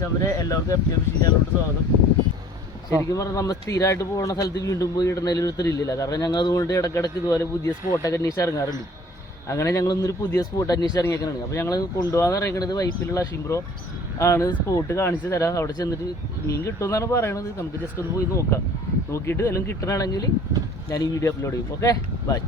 മച്ചാമ്പരെ എല്ലാവർക്കും FJ phishing ചാനലിലോട്ട് സ്വാഗതം. ശരിക്കും പറഞ്ഞാൽ നമ്മൾ സ്ഥിരമായിട്ട് പോകുന്ന സ്ഥലത്ത് വീണ്ടും പോയി ഇടുന്നതിൽ ഒരു ത്രില്ലില്ല. കാരണം ഞങ്ങൾ അതുകൊണ്ട് ഇടയ്ക്കിടയ്ക്ക് ഇതുപോലെ പുതിയ സ്പോട്ടൊക്കെ അന്വേഷിച്ച് ഇറങ്ങാറുണ്ട്. അങ്ങനെ ഞങ്ങൾ ഇന്നൊരു പുതിയ സ്പോട്ട് അന്വേഷിച്ച് ഇറങ്ങിയേക്കാണ്. അപ്പോൾ ഞങ്ങൾ കൊണ്ടുപോകാൻ ഇറങ്ങുന്നത് വൈപ്പിലുള്ള അഷിംബ്രോ ആണ്. സ്പോട്ട് കാണിച്ച് തരാം. അവിടെ ചെന്നിട്ട് മീൻ കിട്ടുമെന്നാണ് പറയണത്. നമുക്ക് ജസ്റ്റ് ഒന്ന് പോയി നോക്കാം. നോക്കിയിട്ട് എല്ലാം കിട്ടണമെങ്കിൽ ഞാൻ ഈ വീഡിയോ അപ്ലോഡ് ചെയ്യും. Okay, bye.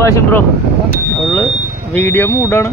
വാശിം ബ്രോ ഉള്ള വീഡിയോ മൂടാണ്.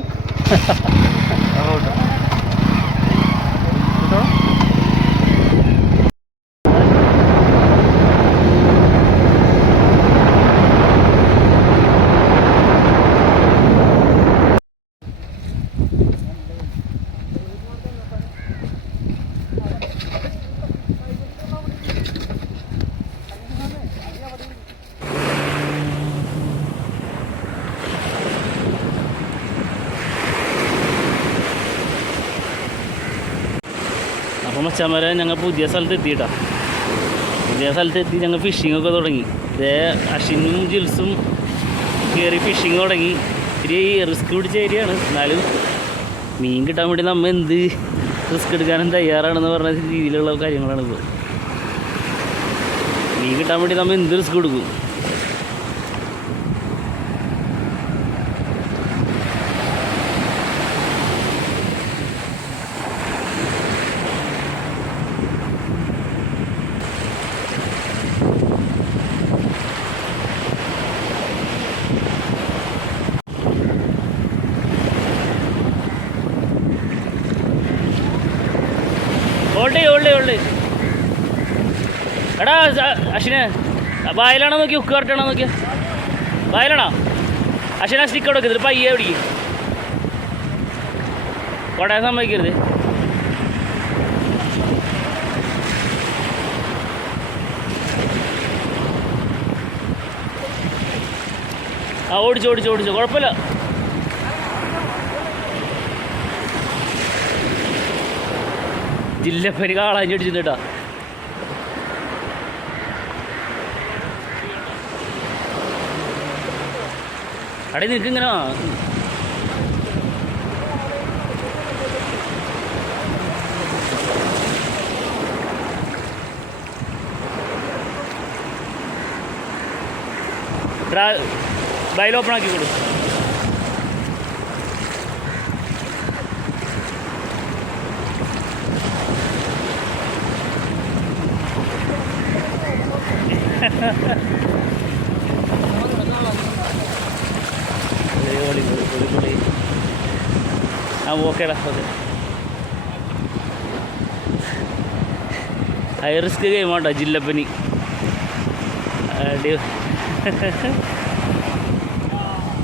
അപ്പോൾ മച്ചാന്മാരെ ഞങ്ങൾ പുതിയ സ്ഥലത്ത് എത്തിയിട്ടാ. പുതിയ സ്ഥലത്തെത്തി ഞങ്ങൾ ഫിഷിങ്ങൊക്കെ തുടങ്ങി. ഇതേ അഷിനും ജിൽസും കയറി ഫിഷിങ് തുടങ്ങി. ഇത്തിരി റിസ്ക് പിടിച്ച ഏരിയയാണ്. എന്നാലും മീൻ കിട്ടാൻ വേണ്ടി നമ്മൾ എന്ത് റിസ്ക് എടുക്കാനും തയ്യാറാണെന്ന് പറഞ്ഞ രീതിയിലുള്ള കാര്യങ്ങളാണ് ഇപ്പോൾ. മീൻ കിട്ടാൻ വേണ്ടി നമ്മൾ എന്ത് റിസ്ക് എടുക്കും. ഓൾഡ് എടാ അശ്വിനെ വായിലാണോ നോക്കി, ഉക്ക് കറക്റ്റാണോ നോക്കിയാ. വായിലാണോ അശ്വിനെ? സ്റ്റിക്ക് അവിടെ വെക്കരുത്, പയ്യെ പിടിക്കും. കൊടയാൻ സമ്മതിക്കരുത്. ആ ഓടിച്ചോ കുഴപ്പമില്ല. ജില്ലപ്പനി കാളാഞ്ഞടിച്ചിട്ട് കേട്ടാ. അടേ നിനക്കിങ്ങനെ ബൈൽ ഓപ്പൺ ആക്കി കൊടുക്കും. ആ ഓക്കേടാ, ഓക്കെ. ഹൈ റിസ്ക് ഗെയിം ആട്ടോ ജില്ലപ്പനി.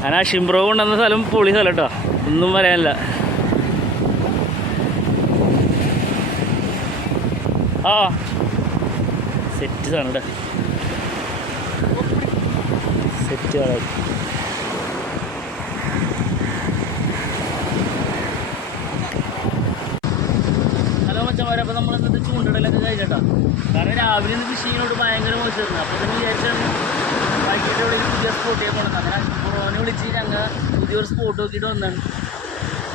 ഞാൻ അഷിംബ്രോ കൊണ്ടുവന്ന സ്ഥലം പൊളി സ്ഥലം കേട്ടോ, ഒന്നും പറയാനില്ല. ആ സെറ്റ് സാധനം കേട്ടോ, സെറ്റ് കാണാം. അപ്പോൾ നമ്മൾ ഇന്നത്തെ ചൂണ്ടിടലൊക്കെ കഴിഞ്ഞിട്ടാ. കാരണം രാവിലെ നിന്ന് ഫിഷിങ്ങിനോട് ഭയങ്കര മോശമായിരുന്നു. അപ്പോൾ തന്നെ വിചാരിച്ചാണ് വൈകിട്ട് ഇവിടെ പുതിയ സ്പോട്ട് ചെയ്യാൻ പോകണം. അങ്ങനെ അഷിംബ്രോനെ വിളിച്ച് ഞങ്ങൾ പുതിയൊരു സ്പോട്ട് നോക്കിയിട്ട്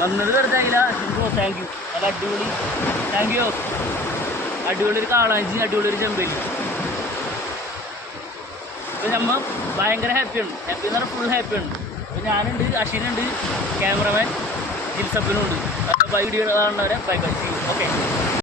വന്നത് വെറുതെ ആയില്ല. താങ്ക് യു, നല്ല അടിപൊളി. Thank you. അടിപൊളി ഒരു കാളാഞ്ചി, അടിപൊളി ഒരു ചെമ്പല്ലി. അപ്പോൾ നമ്മൾ ഭയങ്കര ഹാപ്പിയാണ്. ഹാപ്പി എന്ന് പറഞ്ഞാൽ ഫുൾ ഹാപ്പിയാണ്. അപ്പോൾ ഞാനുണ്ട്, അശ്വിനുണ്ട്, ക്യാമറമാൻ ജിൽസപ്പനുണ്ട്. അപ്പോൾ വീഡിയോ കാണുന്നവരെ ബൈ ബൈ. ഓക്കെ.